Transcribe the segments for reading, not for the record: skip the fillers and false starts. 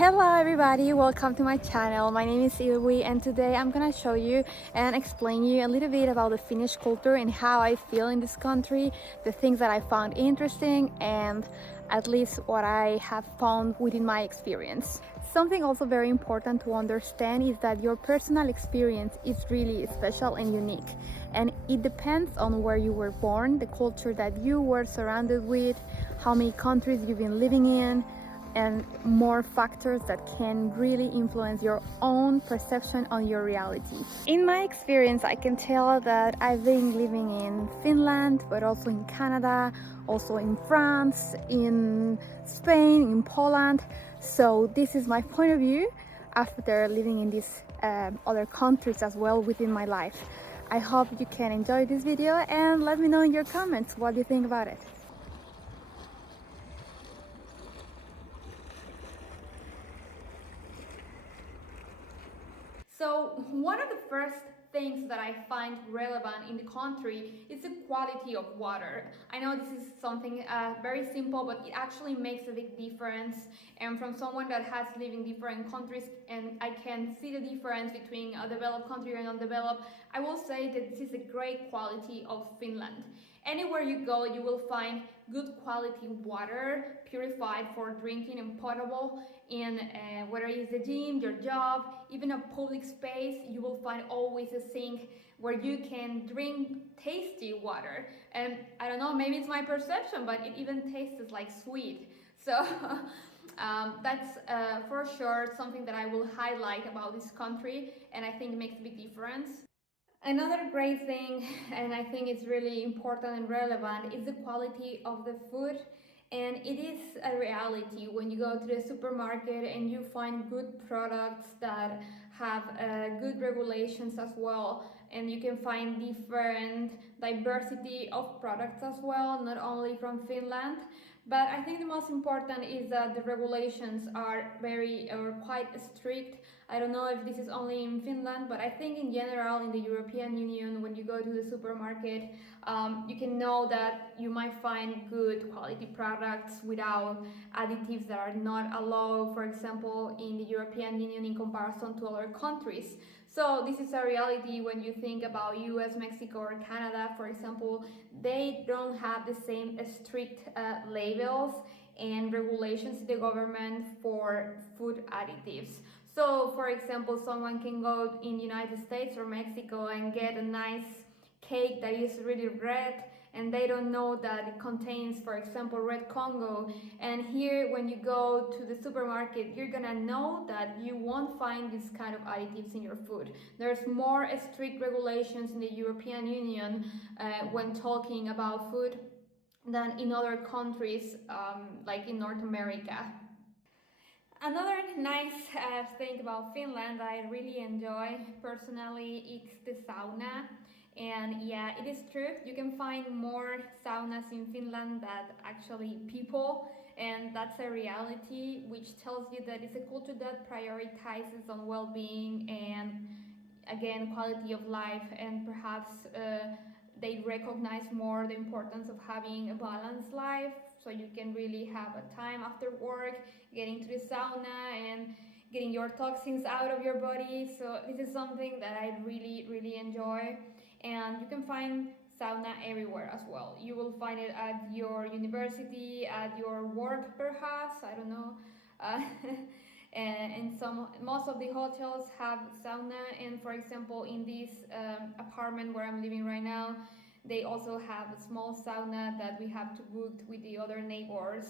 Hello everybody, welcome to my channel. My name is Ilhui and today I'm gonna show you and explain you a little bit about the Finnish culture and how I feel in this country, the things that I found interesting and at least what I have found within my experience. Something also very important to understand is that your personal experience is really special and unique, and it depends on where you were born, the culture that you were surrounded with, how many countries you've been living in, and more factors that can really influence your own perception on your reality. In my experience, I can tell that I've been living in Finland, but also in Canada, also in France, in Spain, in Poland. So this is my point of view after living in these other countries as well within my life. I hope you can enjoy this video and let me know in your comments what you think about it. So one of the first things that I find relevant in the country is the quality of water. I know this is something very simple, but it actually makes a big difference. And from someone that has lived in different countries and I can see the difference between a developed country and undeveloped, I will say that this is a great quality of Finland. Anywhere you go, you will find good quality water, purified for drinking and potable. In whether it's the gym, your job, even a public space, you will find always a sink where you can drink tasty water. And I don't know, maybe it's my perception, but it even tastes like sweet. So that's for sure something that I will highlight about this country, and I think it makes a big difference. Another great thing, and I think it's really important and relevant, is the quality of the food. And it is a reality when you go to the supermarket and you find good products that have good regulations as well. And you can find different diversity of products as well, not only from Finland. But I think the most important is that the regulations are very or quite strict. I don't know if this is only in Finland, but I think in general in the European Union, when you go to the supermarket, you can know that you might find good quality products without additives that are not allowed, for example, in the European Union in comparison to other countries. So this is a reality when you think about US, Mexico or Canada, for example. They don't have the same strict labels and regulations in the government for food additives. So for example, someone can go in the United States or Mexico and get a nice cake that is really red and they don't know that it contains, for example, red Congo. And here when you go to the supermarket, you're gonna know that you won't find this kind of additives in your food. There's more strict regulations in the European Union when talking about food than in other countries like in North America. Another nice thing about Finland that I really enjoy personally is the sauna. And yeah, it is true, you can find more saunas in Finland than actually people, and that's a reality which tells you that it's a culture that prioritizes on well-being and again quality of life, and perhaps they recognize more the importance of having a balanced life, so you can really have a time after work getting to the sauna and getting your toxins out of your body. So this is something that I really enjoy, and you can find sauna everywhere as well. You will find it at your university, at your work perhaps, I don't know. And most of the hotels have sauna, and for example in this apartment where I'm living right now, they also have a small sauna that we have to book with the other neighbors.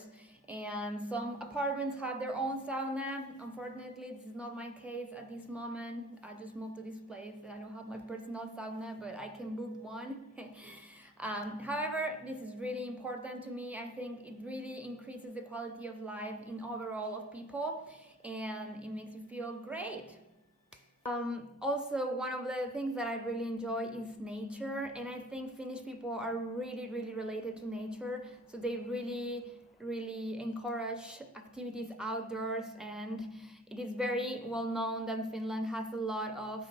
And some apartments have their own sauna. Unfortunately, this is not my case at this moment. I just moved to this place and I don't have my personal sauna, but I can book one. However, this is really important to me. I think it really increases the quality of life in overall of people, and it makes you feel great. Also, one of the things that I really enjoy is nature, and I think Finnish people are really related to nature, so they really encourage activities outdoors, and it is very well known that Finland has a lot of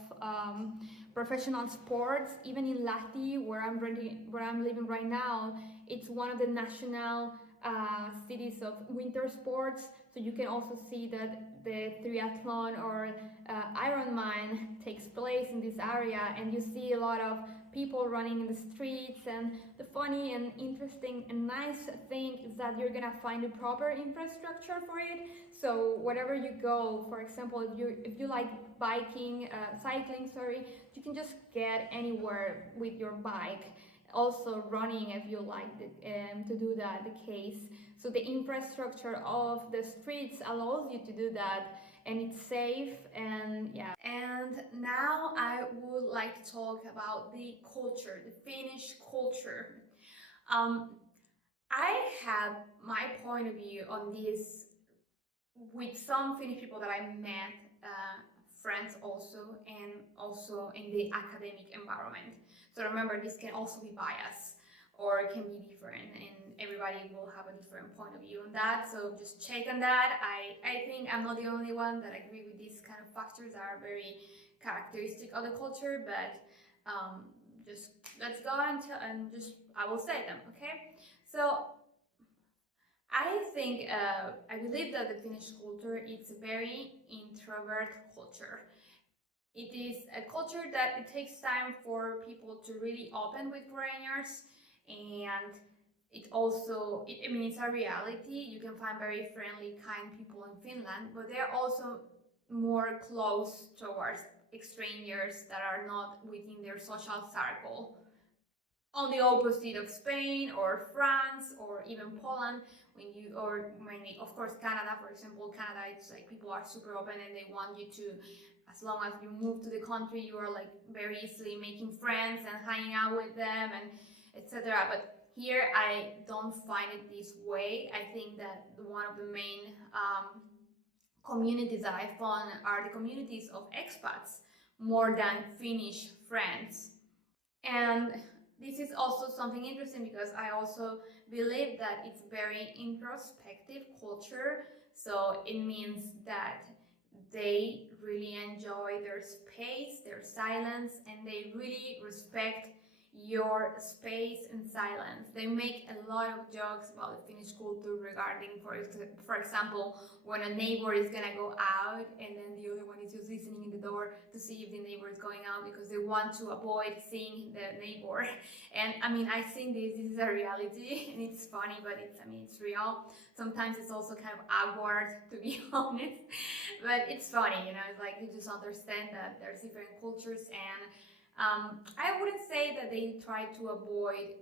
professional sports. Even in Lahti, where I'm living right now, it's one of the national cities of winter sports. So you can also see that the triathlon or Ironman takes place in this area, and you see a lot of people running in the streets. And the funny and interesting and nice thing is that you're gonna find the proper infrastructure for it. So wherever you go, for example, if you like biking, cycling, sorry, you can just get anywhere with your bike. Also running if you like to do that, the case. So the infrastructure of the streets allows you to do that, and it's safe. And yeah. And now I would like to talk about the culture, the Finnish culture. I have my point of view on this with some Finnish people that I met, friends also, and also in the academic environment. So remember, this can also be biased or it can be different, and everybody will have a different point of view on that. So just check on that. I think I'm not the only one that agree with these kind of factors that are very characteristic of the culture, but just let's go and just I will say them, okay? So I think, I believe that the Finnish culture is a very introvert culture. It is a culture that it takes time for people to really open with foreigners, and it also, I mean, it's a reality. You can find very friendly, kind people in Finland, but they're also more close towards strangers that are not within their social circle. On the opposite of Spain or France or even Poland, when you, or mainly of course Canada, for example, Canada, it's like people are super open and they want you to, as long as you move to the country, you are like very easily making friends and hanging out with them and etc. But here I don't find it this way. I think that one of the main communities that I found are the communities of expats more than Finnish friends. And this is also something interesting because I also believe that it's very introspective culture. So it means that they really enjoy their space, their silence, and they really respect your space and silence. They make a lot of jokes about the Finnish culture regarding, for example, when a neighbor is gonna go out and then the other one is just listening in the door to see if the neighbor is going out because they want to avoid seeing the neighbor. And I mean, I've seen this is a reality and it's funny, but it's real. Sometimes it's also kind of awkward, to be honest, but it's funny, it's like you just understand that there's different cultures. And I wouldn't say that they try to avoid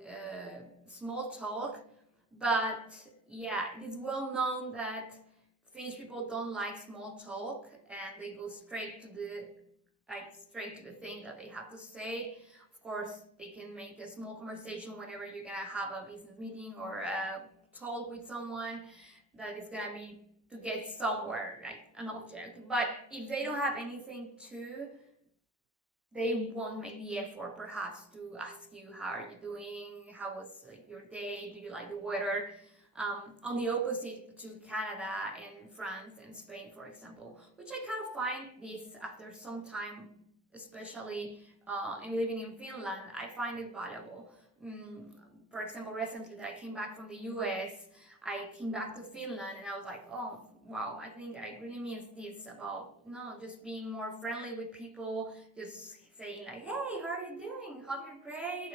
small talk, but yeah, it is well known that Finnish people don't like small talk and they go straight to the thing that they have to say. Of course, they can make a small conversation whenever you're gonna have a business meeting or a talk with someone that is gonna be to get somewhere, like an object. But if they don't have anything to, they won't make the effort perhaps to ask you how are you doing, how was like your day, do you like the weather. On the opposite to Canada and France and Spain, for example, which I kind of find this after some time, especially in living in Finland, I find it valuable. For example, recently that I came back from the US, I came back to Finland and I was like, oh wow, I think I really miss this about just being more friendly with people, just saying like, hey, how are you doing? Hope you're great.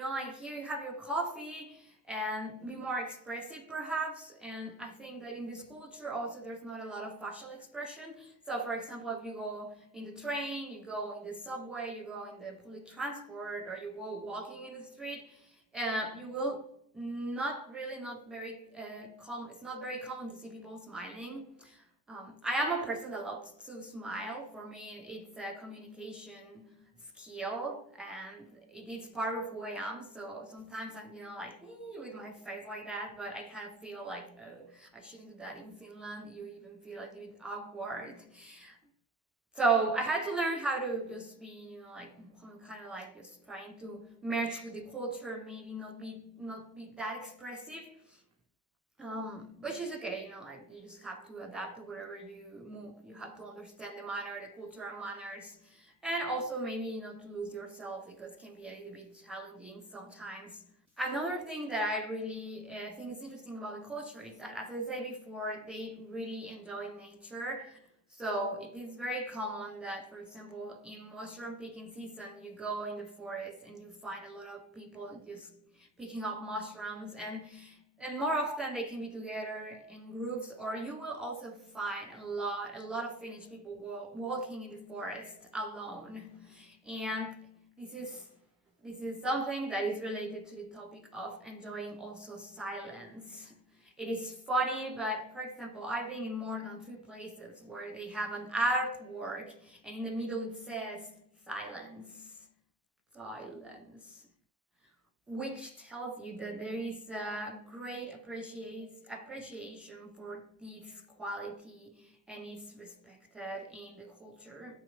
Like here you have your coffee, and be more expressive perhaps. And I think that in this culture also there's not a lot of facial expression. So for example, if you go in the train, you go in the subway, you go in the public transport, or you go walking in the street, you will not very common. It's not very common to see people smiling. I am a person that loves to smile. For me, it's a communication skill, and it is part of who I am. So sometimes I'm, like with my face like that, but I kind of feel like I shouldn't do that in Finland. You even feel a little bit awkward. So I had to learn how to just be, like kind of like just trying to merge with the culture, maybe not be that expressive. Which is okay, like you just have to adapt to wherever you move. You have to understand the manner, the cultural manners, and also maybe not to lose yourself because it can be a little bit challenging sometimes. Another thing that I really think is interesting about the culture is that, as I said before, they really enjoy nature. So it is very common that, for example, in mushroom picking season, you go in the forest and you find a lot of people just picking up mushrooms, and more often they can be together in groups, or you will also find a lot of Finnish people walking in the forest alone. And this is this is something that is related to the topic of enjoying also silence. It is funny, but for example, I've been in more than 3 places where they have an artwork, and in the middle it says silence, silence, which tells you that there is a great appreciation for this quality and is respected in the culture.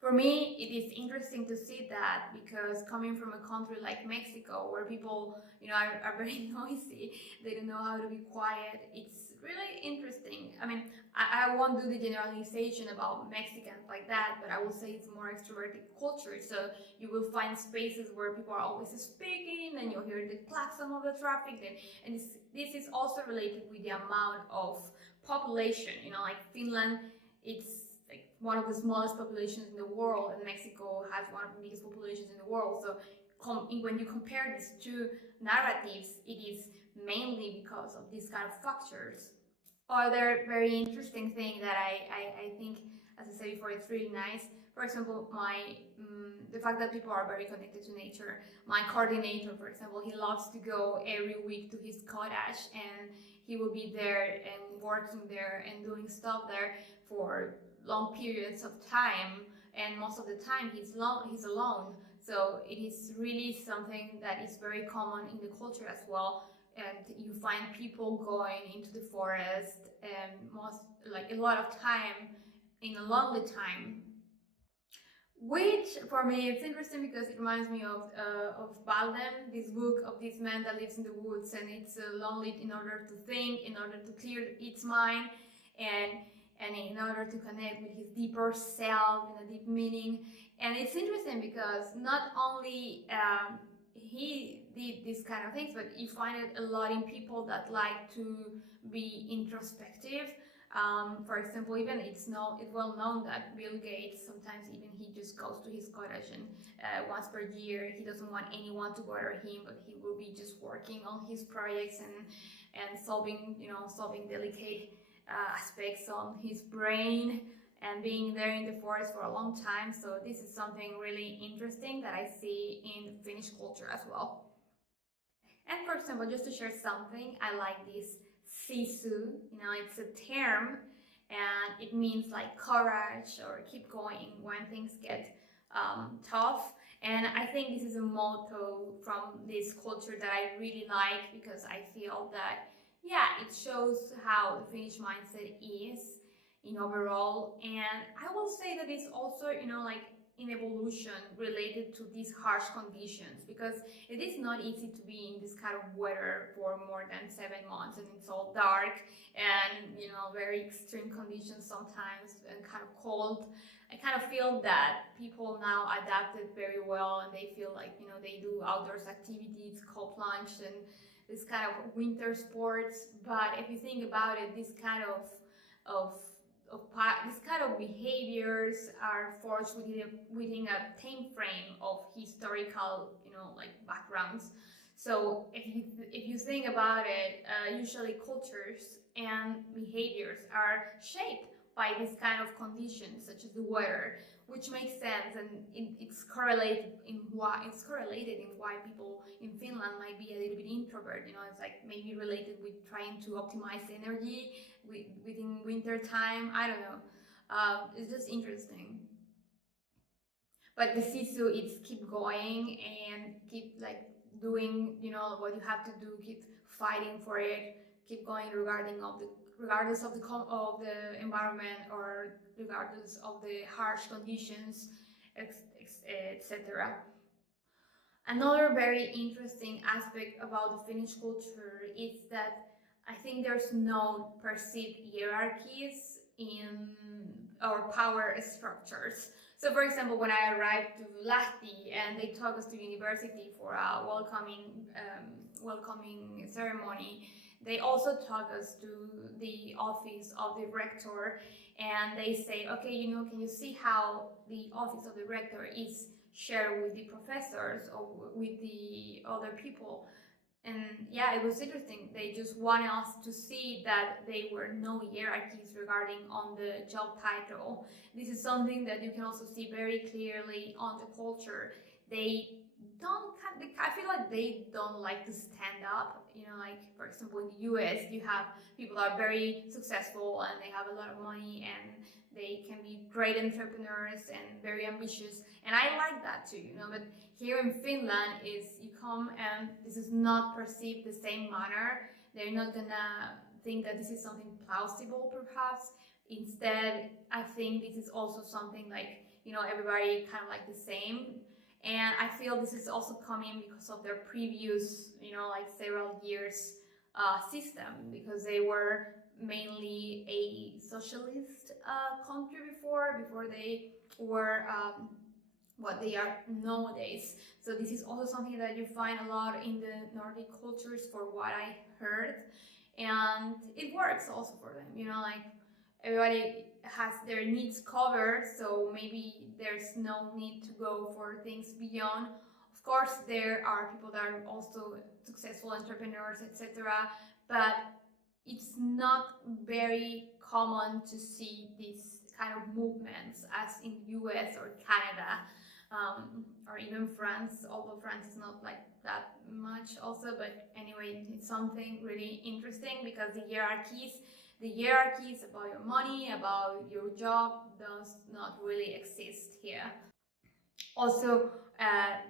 For me, it is interesting to see that, because coming from a country like Mexico, where people, are very noisy, they don't know how to be quiet. It's really interesting. I mean, I won't do the generalization about Mexicans like that, but I will say it's more extroverted culture. So you will find spaces where people are always speaking, and you'll hear the klaxon of the traffic. And this is also related with the amount of population. Like Finland, it's like one of the smallest populations in the world, and Mexico has one of the biggest populations in the world. So when you compare these two narratives, it is mainly because of these kind of factors. Other very interesting thing that I think, as I said before, it's really nice. For example, the fact that people are very connected to nature. My coordinator, for example, he loves to go every week to his cottage, and he will be there and working there and doing stuff there for long periods of time. And most of the time he's alone. So it is really something that is very common in the culture as well. And you find people going into the forest, and a lot of time, in a lonely time, which for me it's interesting because it reminds me of Baldem, this book of this man that lives in the woods, and it's lonely in order to think, in order to clear its mind, and in order to connect with his deeper self and a deep meaning. And it's interesting because not only he did these kind of things, but you find it a lot in people that like to be introspective. For example, even it's well known that Bill Gates, sometimes even he just goes to his cottage, and once per year he doesn't want anyone to bother him, but he will be just working on his projects and solving delicate aspects on his brain, and being there in the forest for a long time. So this is something really interesting that I see in Finnish culture as well. And for example, just to share something, I like this sisu. It's a term, and it means like courage or keep going when things get tough. And I think this is a motto from this culture that I really like, because I feel that, yeah, it shows how the Finnish mindset is in overall. And I will say that it's also, like in evolution related to these harsh conditions, because it is not easy to be in this kind of weather for more than 7 months, and it's all dark and very extreme conditions sometimes, and kind of cold. I kind of feel that people now adapted very well, and they feel like they do outdoors activities, cold plunge, and this kind of winter sports. But if you think about it, this kind of this kind of behaviors are forged within a time frame of historical, like backgrounds. So if you think about it, usually cultures and behaviors are shaped by this kind of conditions, such as the weather, which makes sense, and it's correlated in why people in Finland might be a little bit introvert. It's like maybe related with trying to optimize energy within winter time. I don't know. It's just interesting. But the sisu, it's keep going and keep like doing what you have to do, keep fighting for it, keep going regardless of the environment, or regardless of the harsh conditions, etc. Another very interesting aspect about the Finnish culture is that I think there's no perceived hierarchies in our power structures. So for example, when I arrived to Lahti and they took us to university for a welcoming ceremony, they also took us to the office of the rector, and they say, okay, can you see how the office of the rector is shared with the professors or with the other people? And yeah, it was interesting. They just wanted us to see that there were no hierarchies regarding on the job title. This is something that you can also see very clearly on the culture. They don't I feel like they don't like to stand up. Like for example in the US, you have people that are very successful and they have a lot of money and they can be great entrepreneurs and very ambitious. And I like that too, but here in Finland is you come and this is not perceived the same manner. They're not gonna think that this is something plausible perhaps. Instead, I think this is also something like, everybody kind of like the same. And I feel this is also coming because of their previous, like several years system, because they were mainly a socialist country before they were what they are nowadays. So this is also something that you find a lot in the Nordic cultures, for what I heard, and it works also for them. Like everybody has their needs covered, so maybe there's no need to go for things beyond. Of course, there are people that are also successful entrepreneurs, etc., but it's not very common to see these kind of movements as in the US or Canada, or even France, although France is not like that much also. But anyway, it's something really interesting because the hierarchies about your money, about your job, does not really exist here. Also,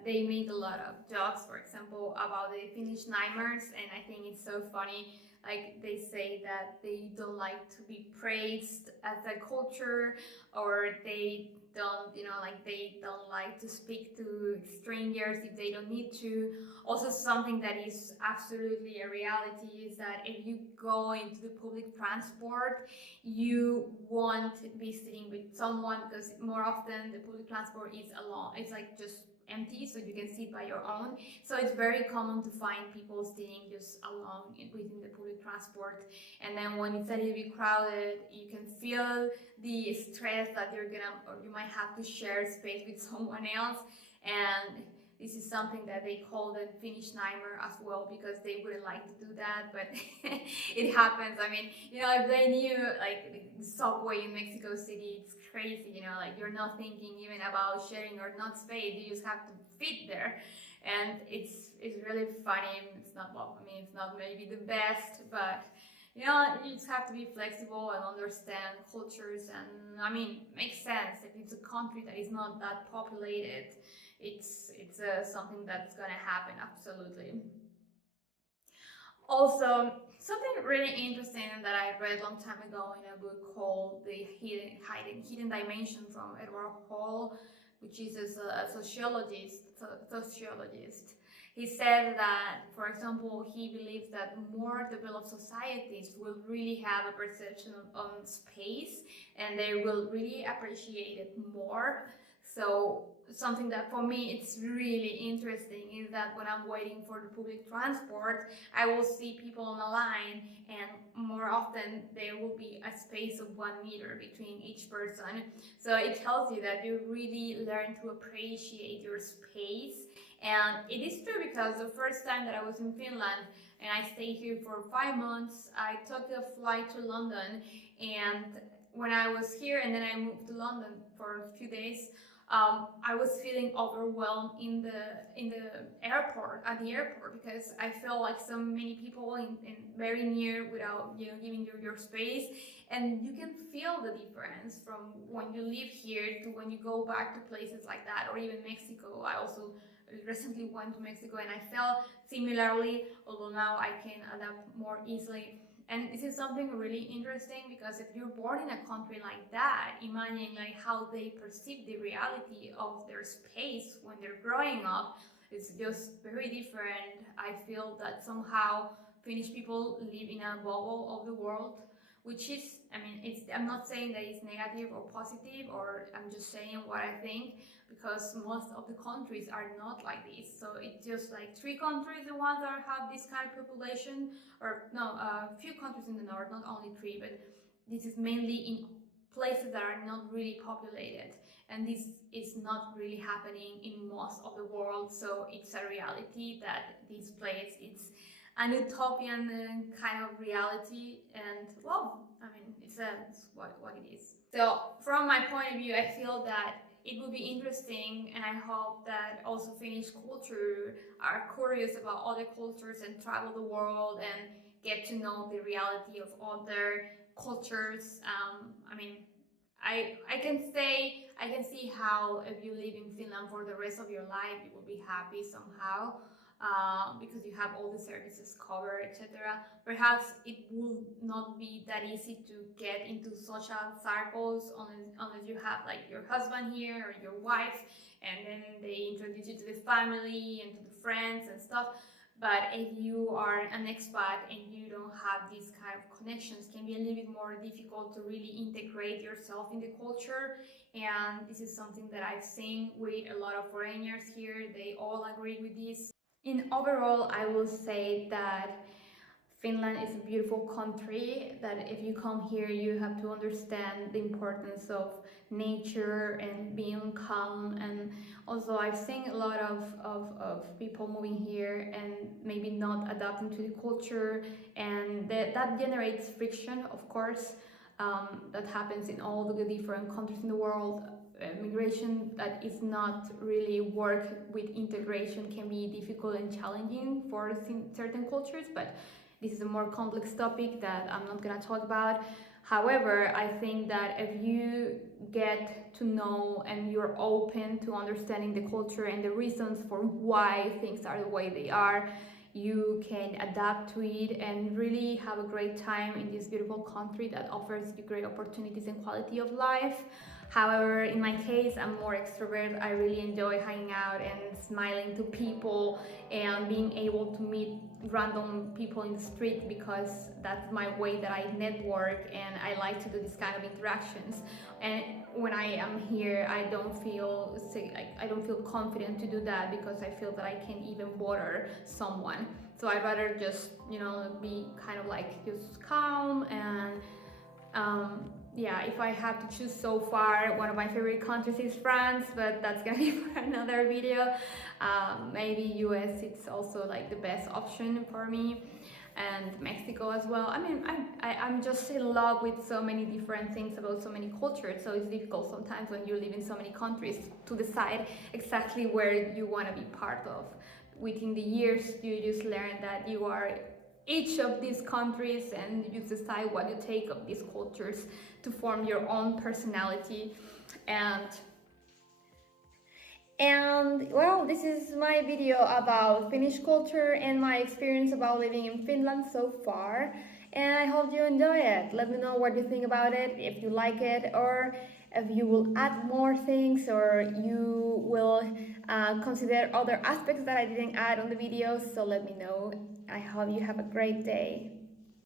they made a lot of jokes, for example, about the Finnish Nimers, and I think it's so funny. Like they say that they don't like to be praised as a culture, or they don't, like they don't like to speak to strangers if they don't need to. Also, something that is absolutely a reality is that if you go into the public transport, you won't be sitting with someone, because more often the public transport is alone. It's like just empty, so you can sit by your own. So it's very common to find people sitting just alone within the public transport. And then when it's a little bit crowded, you can feel the stress that you're gonna, or you might have to share space with someone else. And this is something that they call the Finnish Nimer as well, because they wouldn't like to do that, but it happens. I mean, if they knew like the subway in Mexico City, it's crazy, like you're not thinking even about sharing or not space, you just have to fit there. And it's really funny. It's not, it's not maybe the best, but you just have to be flexible and understand cultures. And makes sense. If it's a country that is not that populated, it's something that's gonna happen, absolutely. Also, something really interesting that I read a long time ago in a book called The Hidden Dimension from Edward Hall, which is a sociologist. He said that, for example, he believes that more developed societies will really have a perception on space, and they will really appreciate it more. So something that for me it's really interesting is that when I'm waiting for the public transport, I will see people on a line, and more often there will be a space of 1 meter between each person. So it tells you that you really learn to appreciate your space. And it is true, because the first time that I was in Finland and I stayed here for 5 months, I took a flight to London, and when I was here and then I moved to London for a few days, I was feeling overwhelmed in the airport, because I felt like so many people in very near without giving you your space. And you can feel the difference from when you live here to when you go back to places like that, or even Mexico. I also recently went to Mexico and I felt similarly, although now I can adapt more easily. And this is something really interesting, because if you're born in a country like that, imagine like how they perceive the reality of their space when they're growing up. It's just very different. I feel that somehow Finnish people live in a bubble of the world, which is, I mean, I'm not saying that it's negative or positive, or I'm just saying what I think, because most of the countries are not like this. So it's just like 3 countries, the ones that have this kind of population, or no, a few countries in the north, not only 3, but this is mainly in places that are not really populated, and this is not really happening in most of the world. So it's a reality that this place, it's an utopian kind of reality, and well, I mean, it's what it is. So from my point of view, I feel that it would be interesting, and I hope that also Finnish culture are curious about other cultures and travel the world and get to know the reality of other cultures. I mean, I can see how if you live in Finland for the rest of your life, you will be happy somehow, because you have all the services covered, etc. Perhaps it will not be that easy to get into social circles unless you have like your husband here or your wife, and then they introduce you to the family and to the friends and stuff. But if you are an expat and you don't have these kind of connections, it can be a little bit more difficult to really integrate yourself in the culture. And this is something that I've seen with a lot of foreigners here. They all agree with this. In overall, I will say that Finland is a beautiful country, that if you come here, you have to understand the importance of nature and being calm. And also, I've seen a lot of people moving here and maybe not adapting to the culture, and that generates friction, of course. That happens in all the different countries in the world. Migration that is not really work with integration can be difficult and challenging for certain cultures, but this is a more complex topic that I'm not gonna talk about. However, I think that if you get to know and you're open to understanding the culture and the reasons for why things are the way they are, you can adapt to it and really have a great time in this beautiful country that offers you great opportunities and quality of life. However, in my case, I'm more extrovert. I really enjoy hanging out and smiling to people and being able to meet random people in the street, because that's my way that I network, and I like to do this kind of interactions. And when I am here, I don't feel confident to do that, because I feel that I can't even bother someone. So I'd rather just, be kind of like just calm. And yeah, if I have to choose so far, one of my favorite countries is France, but that's gonna be for another video. Maybe US, it's also like the best option for me, and Mexico as well. I mean, I'm just in love with so many different things about so many cultures, so it's difficult sometimes when you live in so many countries to decide exactly where you want to be part of. Within the years, you just learn that you are each of these countries, and you decide what you take of these cultures to form your own personality. And well, this is my video about Finnish culture and my experience about living in Finland so far, and I hope you enjoy it. Let me know what you think about it, if you like it, or if you will add more things, or you will consider other aspects that I didn't add on the video. So let me know. I hope you have a great day.